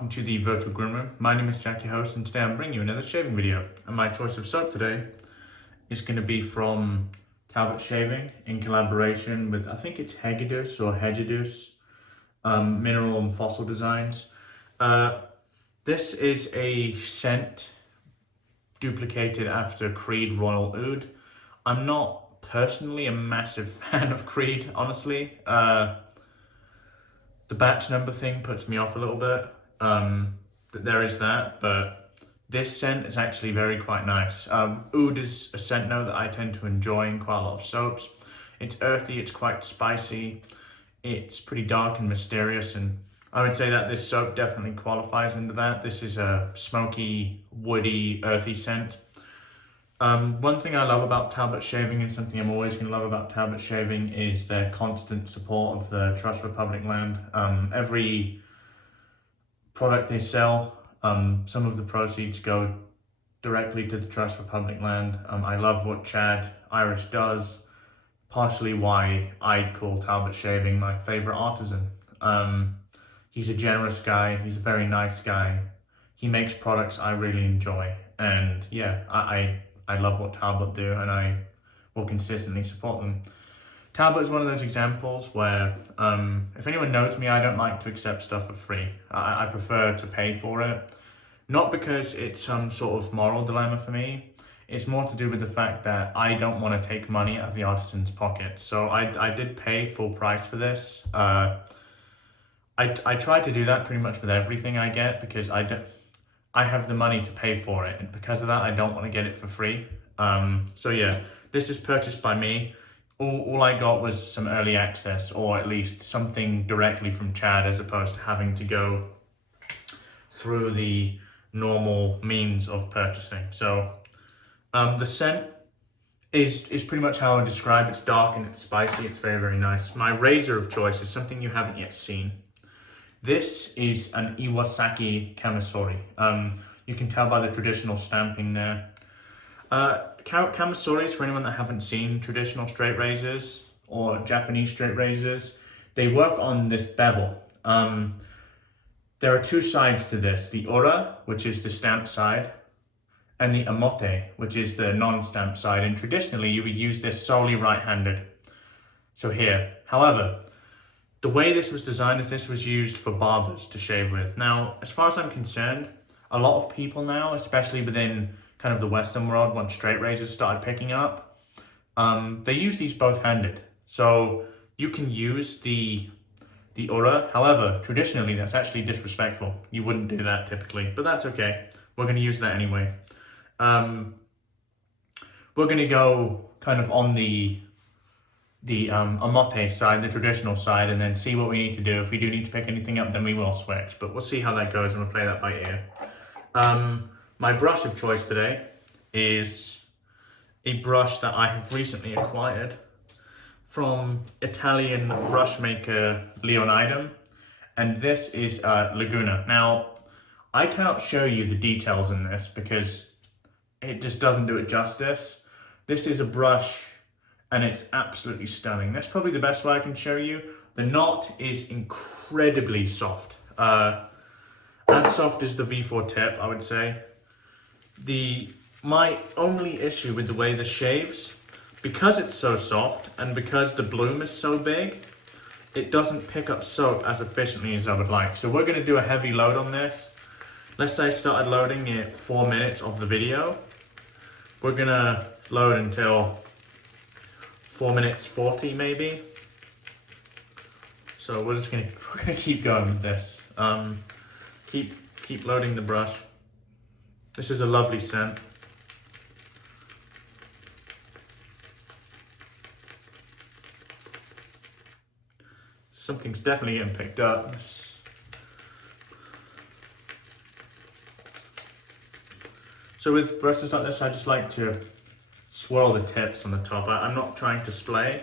welcome to the virtual groom room. My name is Jack, your host, and today I'm bringing you another shaving video. And my choice of soap today is going to be from Talbot Shaving in collaboration with, I think it's Hegedus or Hegedus Mineral and Fossil Designs. This is a scent duplicated after Creed Royal Oud. I'm not personally a massive fan of Creed, honestly. The batch number thing puts me off a little bit. There is that, but this scent is actually quite nice. Oud is a scent note that I tend to enjoy in quite a lot of soaps. It's earthy, it's quite spicy, it's pretty dark and mysterious, and I would say that this soap definitely qualifies into that. This is a smoky, woody, earthy scent. One thing I love about Talbot Shaving, and something I'm always going to love about Talbot Shaving, is their constant support of the Trust Republic land. Every product they sell, some of the proceeds go directly to the Trust Republic land. I love what Chad Irish does, partially why I'd call Talbot Shaving my favorite artisan. He's a generous guy, he's a very nice guy, he makes products I really enjoy, and yeah, I love what Talbot do, and I will consistently support them. Talbot is one of those examples where, if anyone knows me, I don't like to accept stuff for free. I prefer to pay for it. Not because it's some sort of moral dilemma for me. It's more to do with the fact that I don't want to take money out of the artisan's pocket. So I did pay full price for this. I try to do that pretty much with everything I get, because I have the money to pay for it, and because of that, I don't want to get it for free. So yeah, this is purchased by me. All I got was some early access, or at least something directly from Chad, as opposed to having to go through the normal means of purchasing. So the scent is pretty much how I describe it. It's dark and it's spicy. It's very nice. My razor of choice is something you haven't yet seen. This is an Iwasaki Kamisori. You can tell by the traditional stamping there. Kamisoris, for anyone that haven't seen traditional straight razors or Japanese straight razors, they work on this bevel. There are two sides to this, the ora, which is the stamped side, and the amote, which is the non-stamped side, and traditionally you would use this solely right-handed. So here, however, the way this was designed is this was used for barbers to shave with. Now, as far as I'm concerned, a lot of people now, especially within kind of the Western world, once straight razors started picking up, they use these both-handed. So you can use the ora. However, traditionally, that's actually disrespectful. You wouldn't do that typically, but that's okay. We're going to use that anyway. We're going to go kind of on the amote side, the traditional side, and then see what we need to do. If we do need to pick anything up, then we will switch, but we'll see how that goes, and we'll play that by ear. My brush of choice today is a brush that I have recently acquired from Italian brush maker Leonidam, and this is Laguna. Now, I cannot show you the details in this because it just doesn't do it justice. This is a brush, and it's absolutely stunning. That's probably the best way I can show you. The knot is incredibly soft. As soft as the V4 tip, I would say. My only issue with the way this shaves, because it's so soft and because the bloom is so big, it doesn't pick up soap as efficiently as I would like. So we're gonna do a heavy load on this. Let's say I started loading at 4 minutes of the video. We're gonna load until 4 minutes 40 maybe. So we're gonna keep going with this. Keep loading the brush. This is a lovely scent. Something's definitely getting picked up. So with brushes like this, I just like to swirl the tips on the top. I'm not trying to splay.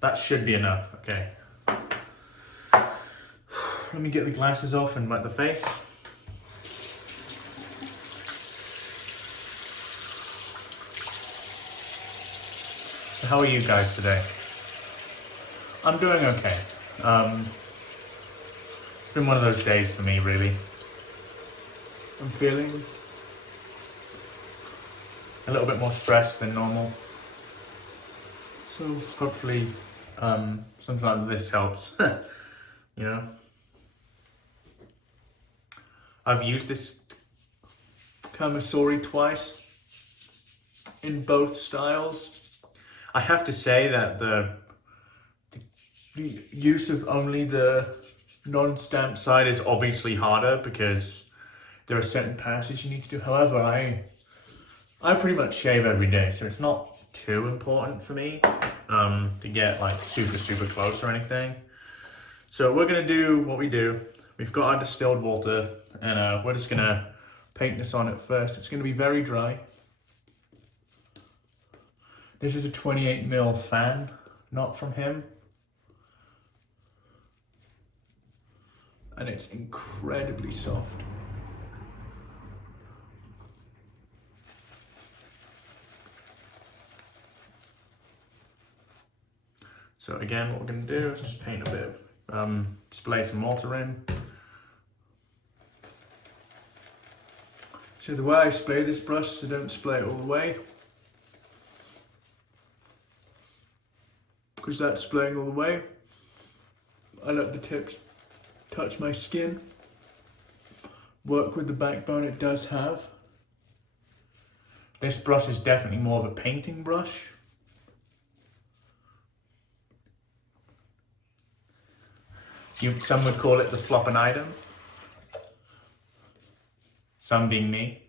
That should be enough, okay. Let me get the glasses off and wipe the face. So how are you guys today? I'm doing okay. been one of those days for me, really. I'm feeling a little bit more stressed than normal. So hopefully something like this helps, you know. I've used this Kamisori twice in both styles. I have to say that the use of only the non-stamped side is obviously harder because there are certain passes you need to do. However, I pretty much shave every day, so it's not too important for me to get like super close or anything. So we're gonna do what we do. We've got our distilled water, and we're just gonna paint this on at first. It's gonna be very dry. This is a 28mm fan, not from him. And it's incredibly soft. So again, what we're gonna do is just paint a bit of, spray some water in. So the way I spray this brush, so don't spray it all the way, because that's spraying all the way. I let the tips touch my skin, work with the backbone it does have. This brush is definitely more of a painting brush. Some would call it the Leonidam. Some being me.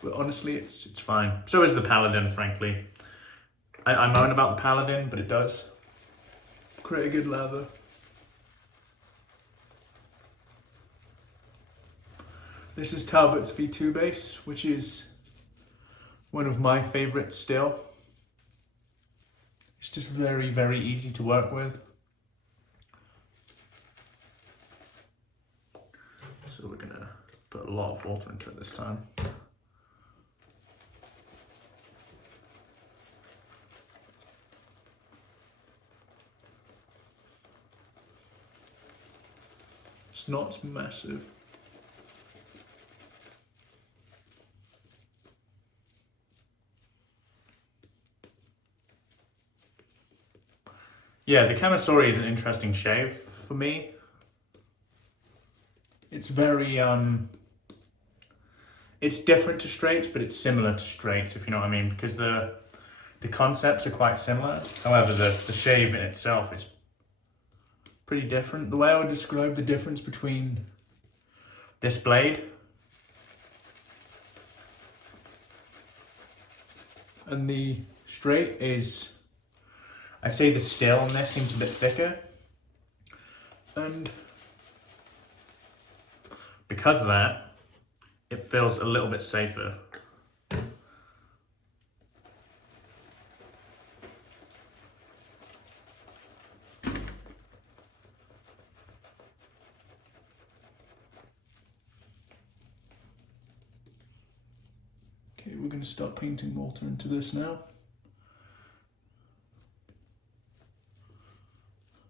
But honestly, it's fine. So is the Paladin, frankly. I moan about the Paladin, but it does create a good lather. This is Talbot's V2 base, which is one of my favorites still. It's just very easy to work with. So we're gonna put a lot of water into it this time. It's not massive. Yeah, the Kamisori is an interesting shave for me. It's very, it's different to straights, but it's similar to straights, if you know what I mean, because the concepts are quite similar. However, the shave in itself is pretty different. The way I would describe the difference between this blade and the straight is, I'd say the still on this seems a bit thicker, and because of that, it feels a little bit safer. Okay, we're going to start painting water into this now.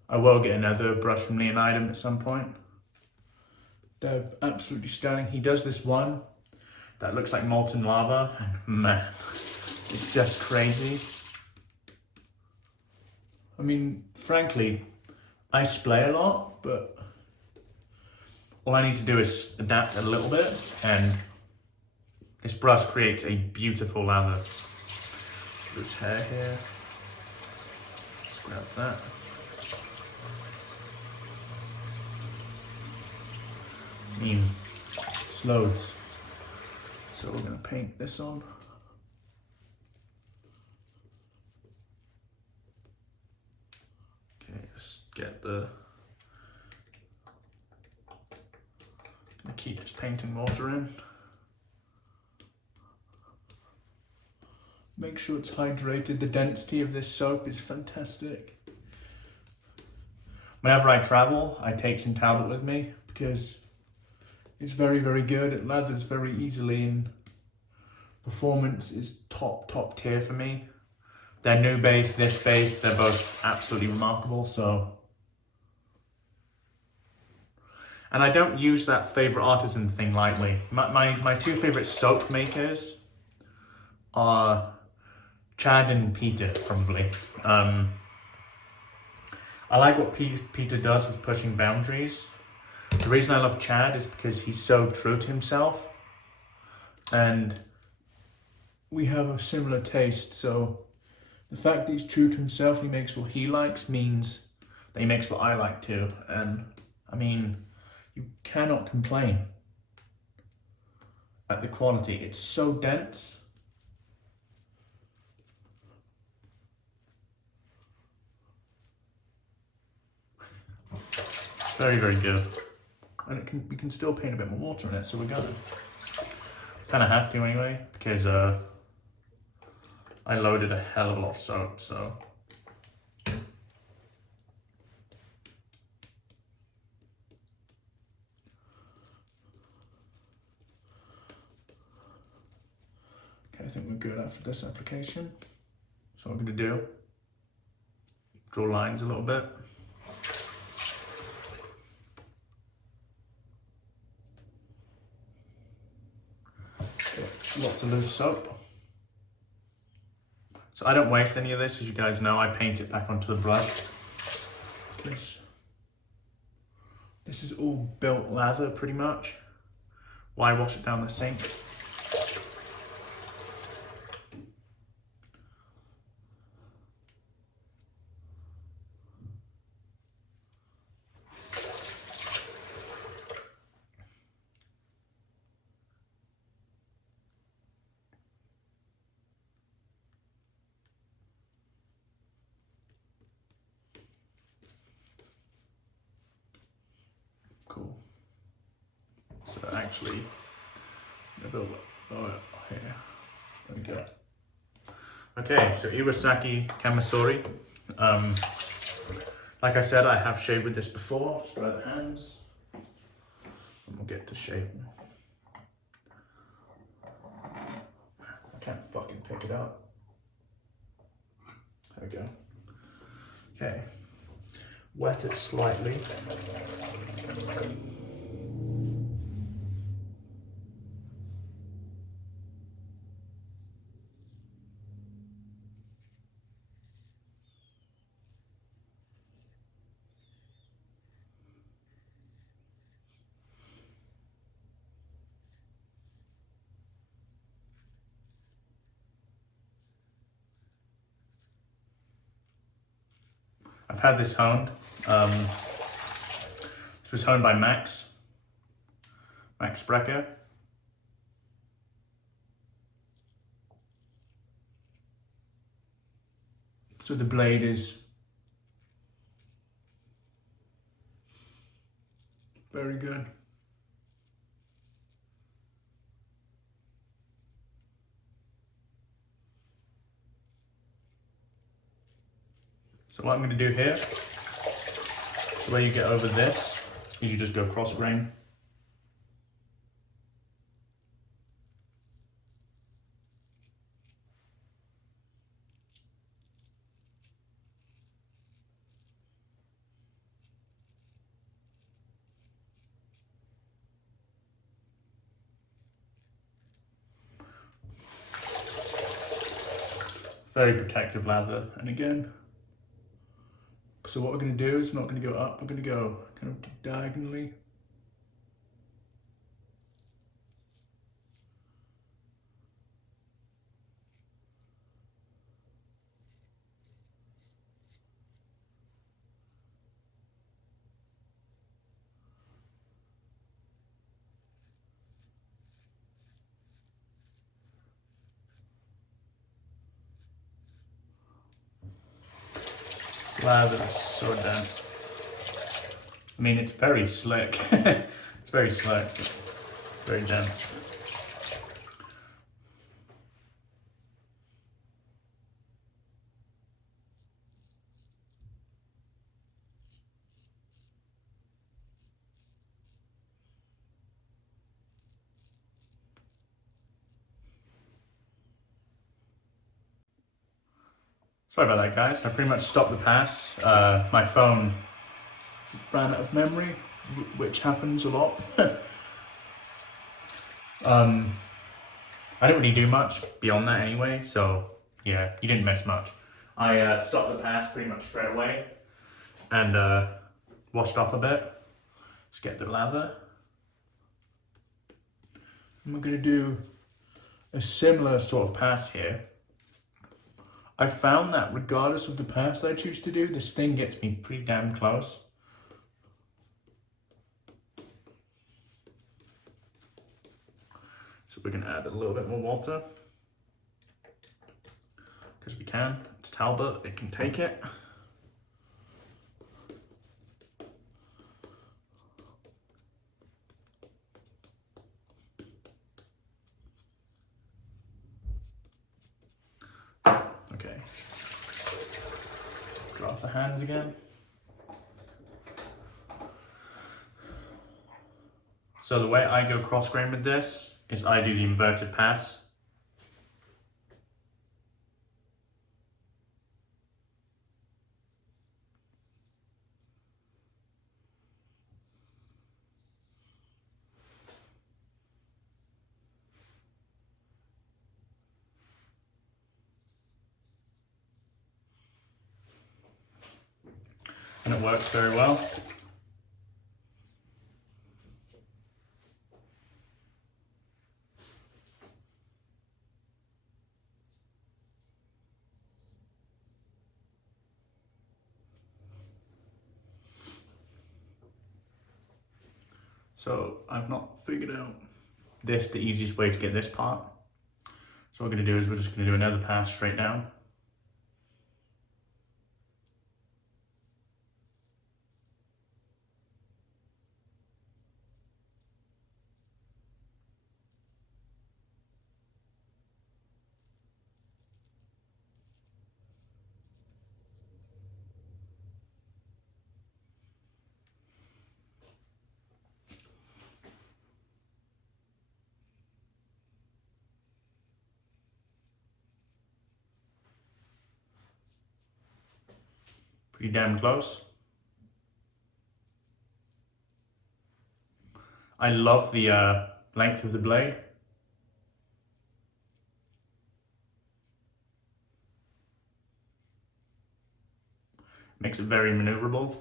I will get another brush from Leonidam at some point. They're absolutely stunning. He does this one that looks like molten lava, and man, it's just crazy. I mean, frankly, I splay a lot, but all I need to do is adapt a little bit, and this brush creates a beautiful lather. There's hair here. Let's grab that. It's loads. So we're going to paint this on. Okay, just get the... I keep just painting water in. Make sure it's hydrated. The density of this soap is fantastic. Whenever I travel, I take some Talbot with me because it's very good. It lathers very easily, and performance is top tier for me. Their new base, this base, they're both absolutely remarkable. So And I don't use that favorite artisan thing lightly. My two favorite soap makers are Chad and Peter, probably. I like what Peter does with pushing boundaries. The reason I love Chad is because he's so true to himself. And we have a similar taste, so the fact that he's true to himself, he makes what he likes, means that he makes what I like too. And I mean, you cannot complain at the quality. It's so dense. It's very, very good. And we can still paint a bit more water in it, so we're gonna kind of have to anyway, because I loaded a hell of a lot of soap, so. Okay, I think we're good after this application. So what I'm gonna do, draw lines a little bit. Lots of loose soap. So I don't waste any of this, as you guys know. I paint it back onto the brush because this is all built lather pretty much. Why wash it down the sink? Cool. So actually, I'm gonna build it here. There we go. Okay, so Iwasaki Kamisori. Like I said, I have shaved with this before. Just dry the hands, and we'll get to shaving. I can't fucking pick it up. There we go. Okay. Wet it slightly. I've had this honed. This was honed by Max Brecker. So the blade is very good. So what I'm going to do here, the way you get over this, is you just go cross grain. Very protective lather, and again, so what we're going to do is not going to go up, we're going to go kind of diagonally. Lather is so dense. I mean, it's very slick. It's very slick, but very dense. Sorry about that, guys. I pretty much stopped the pass. My phone ran out of memory. which happens a lot. I didn't really do much beyond that anyway, so yeah, you didn't miss much. I stopped the pass pretty much straight away and washed off a bit. Just get the lather. And we're gonna do a similar sort of pass here. I found that regardless of the pass I choose to do, this thing gets me pretty damn close. So we're going to add a little bit more water because we can. It's Talbot, it can take it. Okay. Dry off the hands again. So the way I go cross grain with this is I do the inverted pass. And it works very well. So I've not figured out the easiest way to get this part. So what we're going to do is we're just going to do another pass straight down. Pretty damn close. I love the length of the blade. Makes it very maneuverable.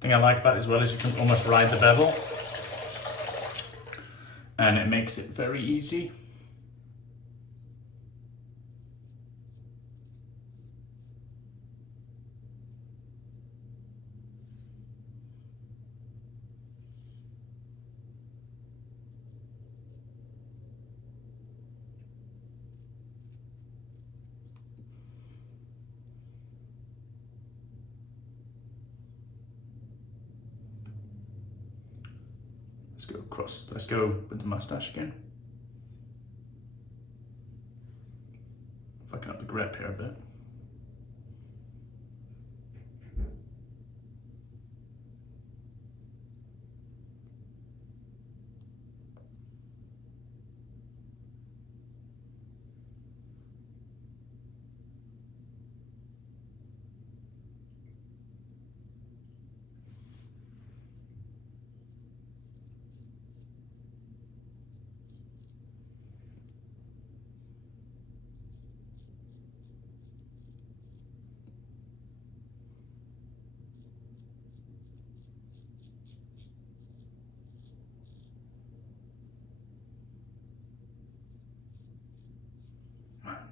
Thing I like about it as well is you can almost ride the bevel and it makes it very easy. Let's go across, let's go with the mustache again. Fucking up the grip here a bit.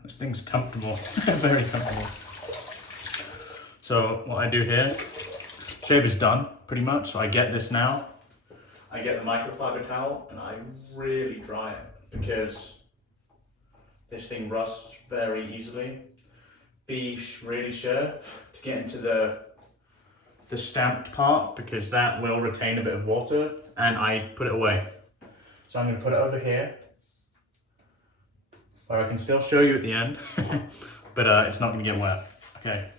This thing's comfortable, very comfortable. So what I do here, shave is done pretty much. So I get this now. I get the microfiber towel and I really dry it because this thing rusts very easily. Be really sure to get into the stamped part, because that will retain a bit of water, and I put it away. So I'm going to put it over here, where I can still show you at the end, but it's not going to get wet. Okay,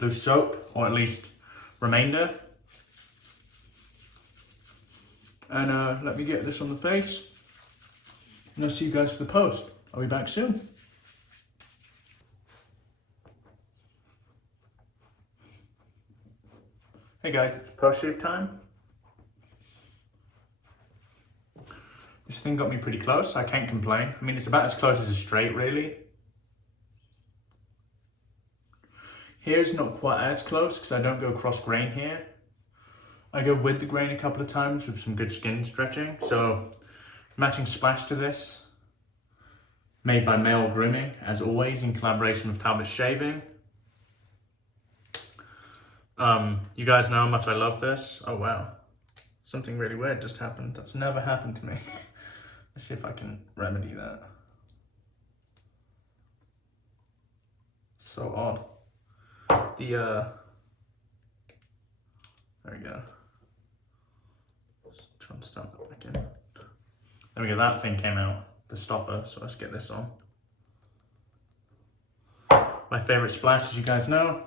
loose soap, or at least remainder. And let me get this on the face, and I'll see you guys for the post. I'll be back soon. Hey guys, it's post-shave time. This thing got me pretty close, I can't complain. I mean, it's about as close as a straight, really. Here's not quite as close, because I don't go cross-grain here. I go with the grain a couple of times with some good skin stretching. So, matching splash to this, made by Maol Grooming, as always, in collaboration with Talbot Shaving. You guys know how much I love this. Oh wow, something really weird just happened. That's never happened to me. Let's see if I can remedy that. So odd. There we go. Just try and stamp that back in. There we go, that thing came out, the stopper, so let's get this on. My favorite splash, as you guys know.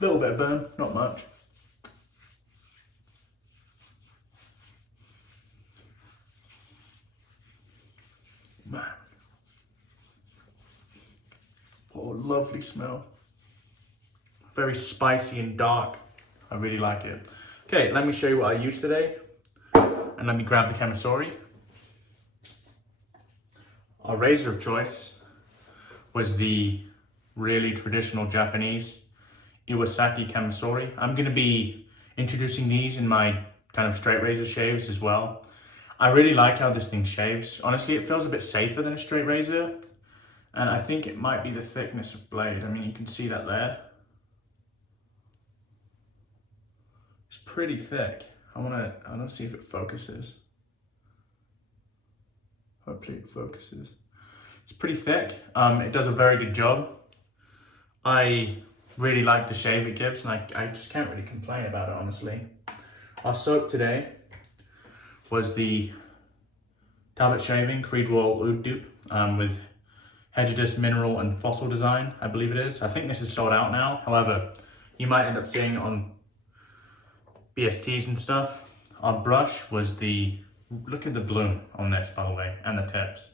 Little bit of burn, not much. Man, what a lovely smell. Very spicy and dark. I really like it. Okay, let me show you what I used today. And let me grab the Kamisori. Our razor of choice was the really traditional Japanese Iwasaki Kamisori. I'm going to be introducing these in my kind of straight razor shaves as well. I really like how this thing shaves. Honestly, it feels a bit safer than a straight razor. And I think it might be the thickness of blade. I mean, you can see that there. It's pretty thick. I want to see if it focuses. Hopefully it focuses. It's pretty thick. It does a very good job. I really like the shave it gives, and I just can't really complain about it, honestly. Our soap today was the Talbot Shaving Creed Royal Oud dupe with Hegedus Mineral and Fossil Design, I believe it is. I think this is sold out now. However, you might end up seeing it on BSTs and stuff. Our brush was the, look at the bloom on this, by the way, and the tips.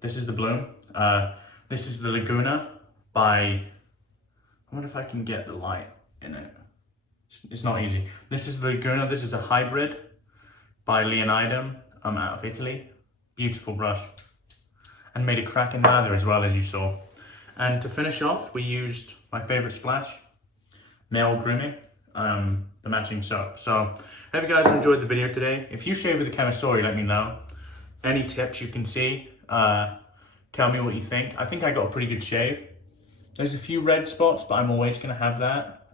This is the bloom. This is the Laguna by, I wonder if I can get the light in it. It's not easy. This is the Laguna. This is a hybrid by Leonidam out of Italy. Beautiful brush. And made a cracking lather as well, as you saw. And to finish off, we used my favorite splash, Maol Grooming, the matching soap. So, I hope you guys enjoyed the video today. If you shave with a Kamisori, let me know. Any tips you can see, tell me what you think. I think I got a pretty good shave. There's a few red spots, but I'm always going to have that.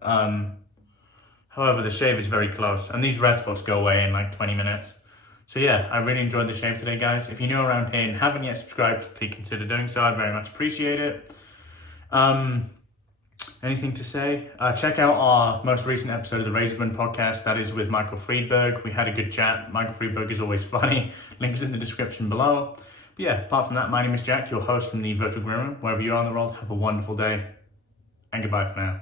However, the shave is very close, and these red spots go away in like 20 minutes. So yeah, I really enjoyed the shave today, guys. If you're new around here and haven't yet subscribed, please consider doing so. I'd very much appreciate it. Anything to say? Check out our most recent episode of the Razorman podcast. That is with Michael Friedberg. We had a good chat. Michael Friedberg is always funny. Links in the description below. But yeah, apart from that, my name is Jack, your host from the Virtual Grooming. Wherever you are in the world, have a wonderful day, and goodbye for now.